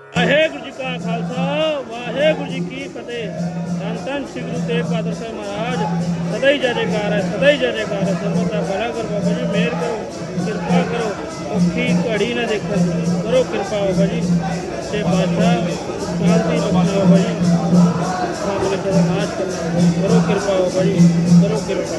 ਵਾਹਿਗੁਰੂ ਜੀ ਕਾ ਖਾਲਸਾ, ਵਾਹਿਗੁਰੂ ਜੀ ਕੀ ਫਤਿਹ। ਧੰਨ ਧੰਨ ਸ੍ਰੀ ਗੁਰੂ ਤੇਗ ਬਹਾਦਰ ਸਾਹਿਬ ਮਹਾਰਾਜ, ਸਦਾ ਹੀ ਜੈ ਜੈਕਾਰ ਹੈ, ਸਦਾ ਹੀ ਜੈ ਜੈਕਾਰ ਹੈ। ਸਰਬਤ ਦਾ ਭਲਾ ਕਰੋ ਬਾਬਾ ਜੀ, ਮਿਹਰ ਕਰੋ, ਕਿਰਪਾ ਕਰੋ, ਔਖੀ ਘੜੀ ਨਾ ਦੇਖੋ। ਕਰੋ ਕਿਰਪਾ ਬਾਬਾ ਜੀ, ਤੇ ਬਾਦਸ਼ਾਹ ਸ਼ਾਂਤੀ ਬਖਸ਼ਣਾ ਬਾਬਾ ਜੀ। ਸਾਹਮਣੇ ਦਾ ਨਾਸ਼ ਕਰਨਾ, ਕਰੋ ਕਿਰਪਾ ਬਾਬਾ ਜੀ, ਕਰੋ ਕਿਰਪਾ।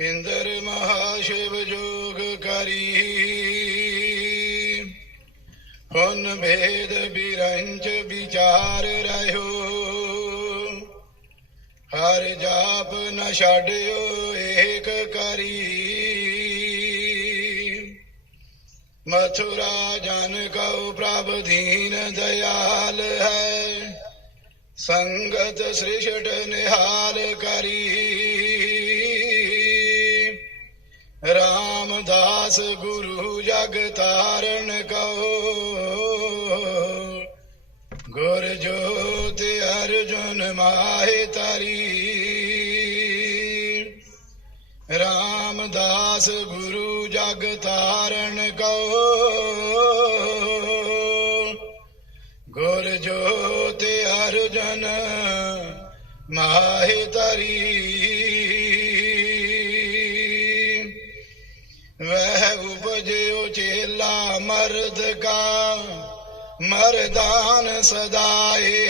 ਇੰਦਰ ਮਹਾਸ਼ਿਵ ਜੋਗ ਕਰੀ। ਹੁਨ ਭੇਦ ਬਿਰੰਚ ਵਿਚਾਰ ਰਹਿਓ। ਹਰ ਜਾਪ ਨ ਛਾੜਿਓ ਏਕ ਕਰੀ। ਮਥੁਰਾ ਜਨ ਕਉ ਪ੍ਰਭ ਦੀਨ ਦਇਆਲ ਹੈ। ਸੰਗਤ ਸ੍ਰਿਸ਼ਟ ਨਿਹਾਲ ਕਰੀ। ਰਾਮਦਾਸ ਗੁਰੂ ਜਗ ਤਾਰਨ ਕਉ। ਗੁਰ ਜੋਤ ਅਰਜੁਨ ਮਾਹਿ ਤਰੀ ਰਾਮਦਾਸ ਗੁਰੂ ਜਗ ਤਾਰਨ ਕਉ। ਗੁਰ ਜੋਤ ਅਰਜਨ ਮਾਹਿ ਤਰੀ चेला मर्द का मर्दान सदाए।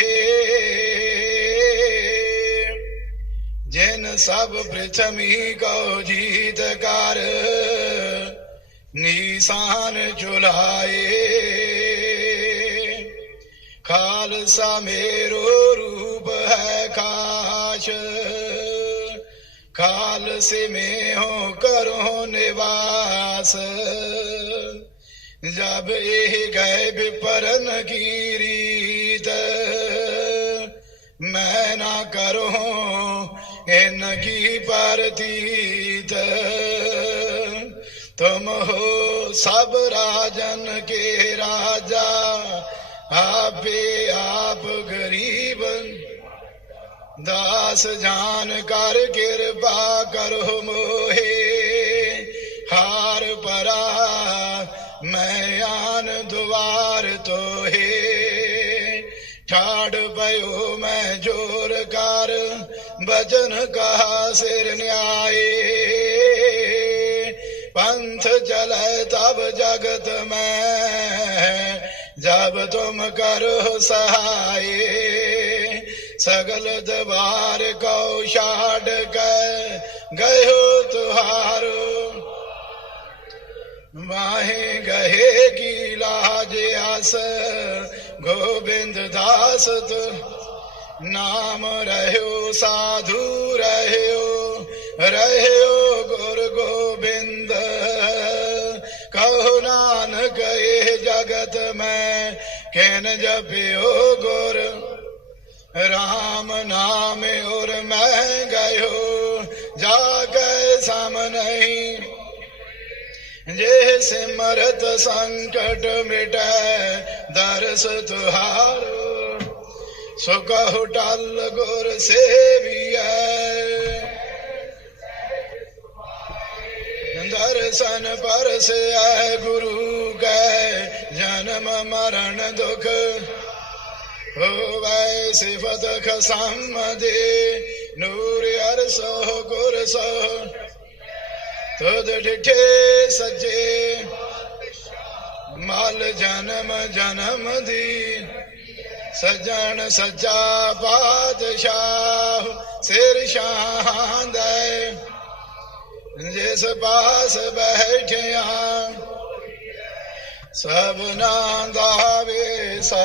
जिन सब पृथ्वी को जीत कर निशान चुलाए खालसा मेरो रूप है काश। काल से मैं हो करो निवास। ਜਬ ਇਹ ਗਏ ਵਿਪਰਨ ਕੀ ਰੀਤ ਮੈਂ ਨਾ ਕਰੋ ਇਨ ਕੀ ਪ੍ਰਤੀਤ। ਤੁਮ ਹੋ ਸਭ ਰਾਜਨ ਕੇ ਰਾਜਾ, ਆਪੇ ਆਪ ਗਰੀਬ। ਦਾਸ ਜਾਨ ਕਰ ਕਿਰਪਾ ਕਰੋ ਮੋਹੇ। ठाड़ पयो मैं ज़ोर कार, भजन कहा सिर न्याय। पंथ चल तब जगत में, जब तुम करो सहाय। सगल द्वार को कर गयो तुहारो। माहे गहे की लाज आस ਗੋਬਿੰਦ ਦਾਸ ਤੁ ਨਾਮ ਰਹਿਓ, ਸਾਧੂ ਰਹਿਓ ਰਹਿਓ ਗੁਰ ਗੋਬਿੰਦ। ਕਹੋ ਨਾਨਕ ਇਹ ਜਗਤ ਮੈਂ ਕੈਨ ਜਪਿਓ ਗੁਰ? ਰਾਮ ਨਾਮ ਔਰ ਮੈਂ ਗਇਓ ਜਾ ਗਏ ਸਮ ਨਹੀਂ। ਜੇ ਸਿਮਰਤ ਸੰਕਟ ਮਿਟੈ ਦਰਸ ਤੁਹਾਰੋ, ਸੋ ਕਹੁ ਟਲ ਗੁਰ ਸੇਵੀਐ। ਦਰਸ਼ਨ ਪਰਸਿਆ ਗੁਰੂ ਕੈ, ਜਨਮ ਮਰਨ ਦੁਖ ਹੋਵੇ ਸਿਫਤ ਖਸਮ ਦੇ ਨੂਰ ਅਰਸੋ ਗੁਰ ਸੋ ਤੁਧ ਡਿਠੇ ਸਜੇ। ਮਲ ਜਨਮ ਜਨਮ ਦੀ। ਸਜਣ ਸੱਜਾ ਬਾਦਸ਼ਾਹ ਸਿਰ ਸ਼ਾਂਦੈ ਜਿਸ ਪਾਸ ਬੈਠਿਆ ਸਭਨਾ ਦਾ ਵੇਸਾ।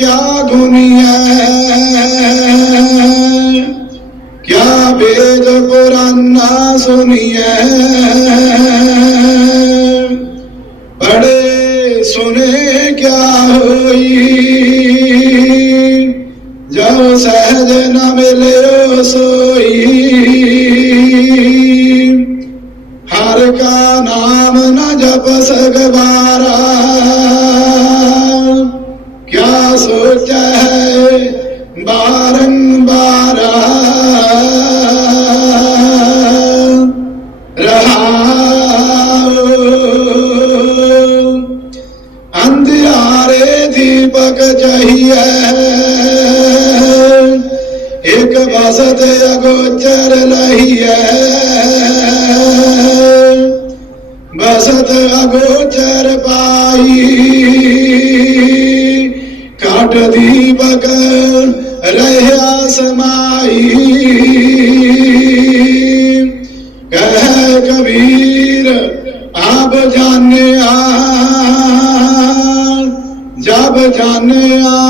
क्या गुनी है क्या वेद पुराना सुनी ਕਹਿ ਕਬੀਰ ਆਪ ਜਾਣਿਆ ਜਬ ਜਾਣਿਆ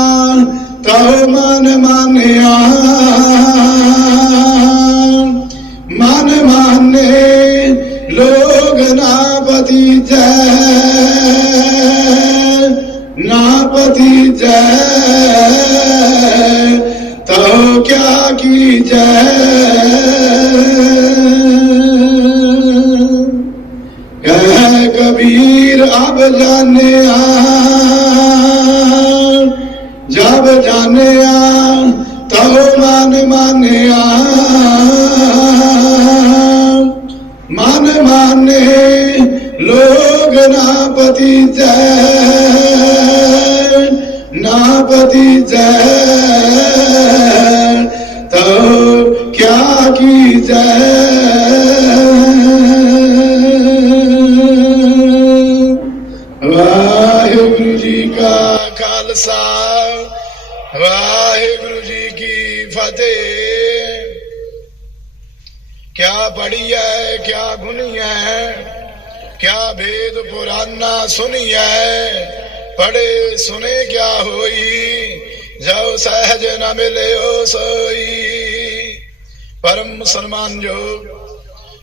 ਪੀਰ ਅਬ ਜਾਣੇ ਖਾਲਸਾ। ਵਾਹਿਗੁਰੂ ਜੀ ਕੀ ਫਤਿਹ। ਕਿਆ ਬੜੀ ਹੈ ਕਿਆ ਗੁਣੀ ਹੈ ਕਿਆ ਭੇਦ ਪੁਰਾਨਾ ਸੁਣੀ ਪੜੇ ਸੁਨੇ ਕਿਆ ਹੋਈ ਜੋ ਸਹਜ ਨ ਮਿਲਿਓ ਸੋਈ। ਪਰਮ ਸਨਮਾਨ ਜੋ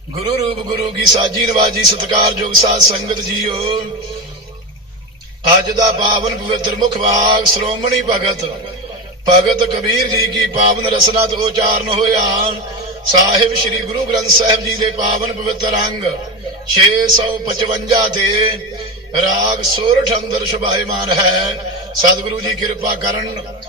ਗੁਰੂ ਰੂਪ ਗੁਰੂ ਕੀ ਸਾਜੀ ਰਵਾਜੀ ਸਤਕਾਰ ਜੋਗ ਸਾਧ ਸੰਗਤ ਜੀਓ। ਅੱਜ ਦਾ ਪਾਵਨ ਪਵਿੱਤਰ ਮੁਖ ਭਾਗ, ਸ਼੍ਰੋਮਣੀ ਭਗਤ। ਭਗਤ ਕਬੀਰ ਜੀ ਕੀ ਪਾਵਨ ਰਸਨਾ ਤੋਂ ਉਚਾਰਨ ਹੋਇਆ। ਸਾਹਿਬ ਸ੍ਰੀ ਗੁਰੂ ਗ੍ਰੰਥ ਸਾਹਿਬ ਜੀ ਦੇ ਪਾਵਨ ਪਵਿੱਤਰ ਅੰਗ 655 ਤੇ ਰਾਗ ਸੋਰਠ ਅੰਦਰ ਸ਼ੁਭਾਇਮਾਨ ਹੈ। ਸਤਿਗੁਰੂ ਜੀ ਕਿਰਪਾ ਕਰਨ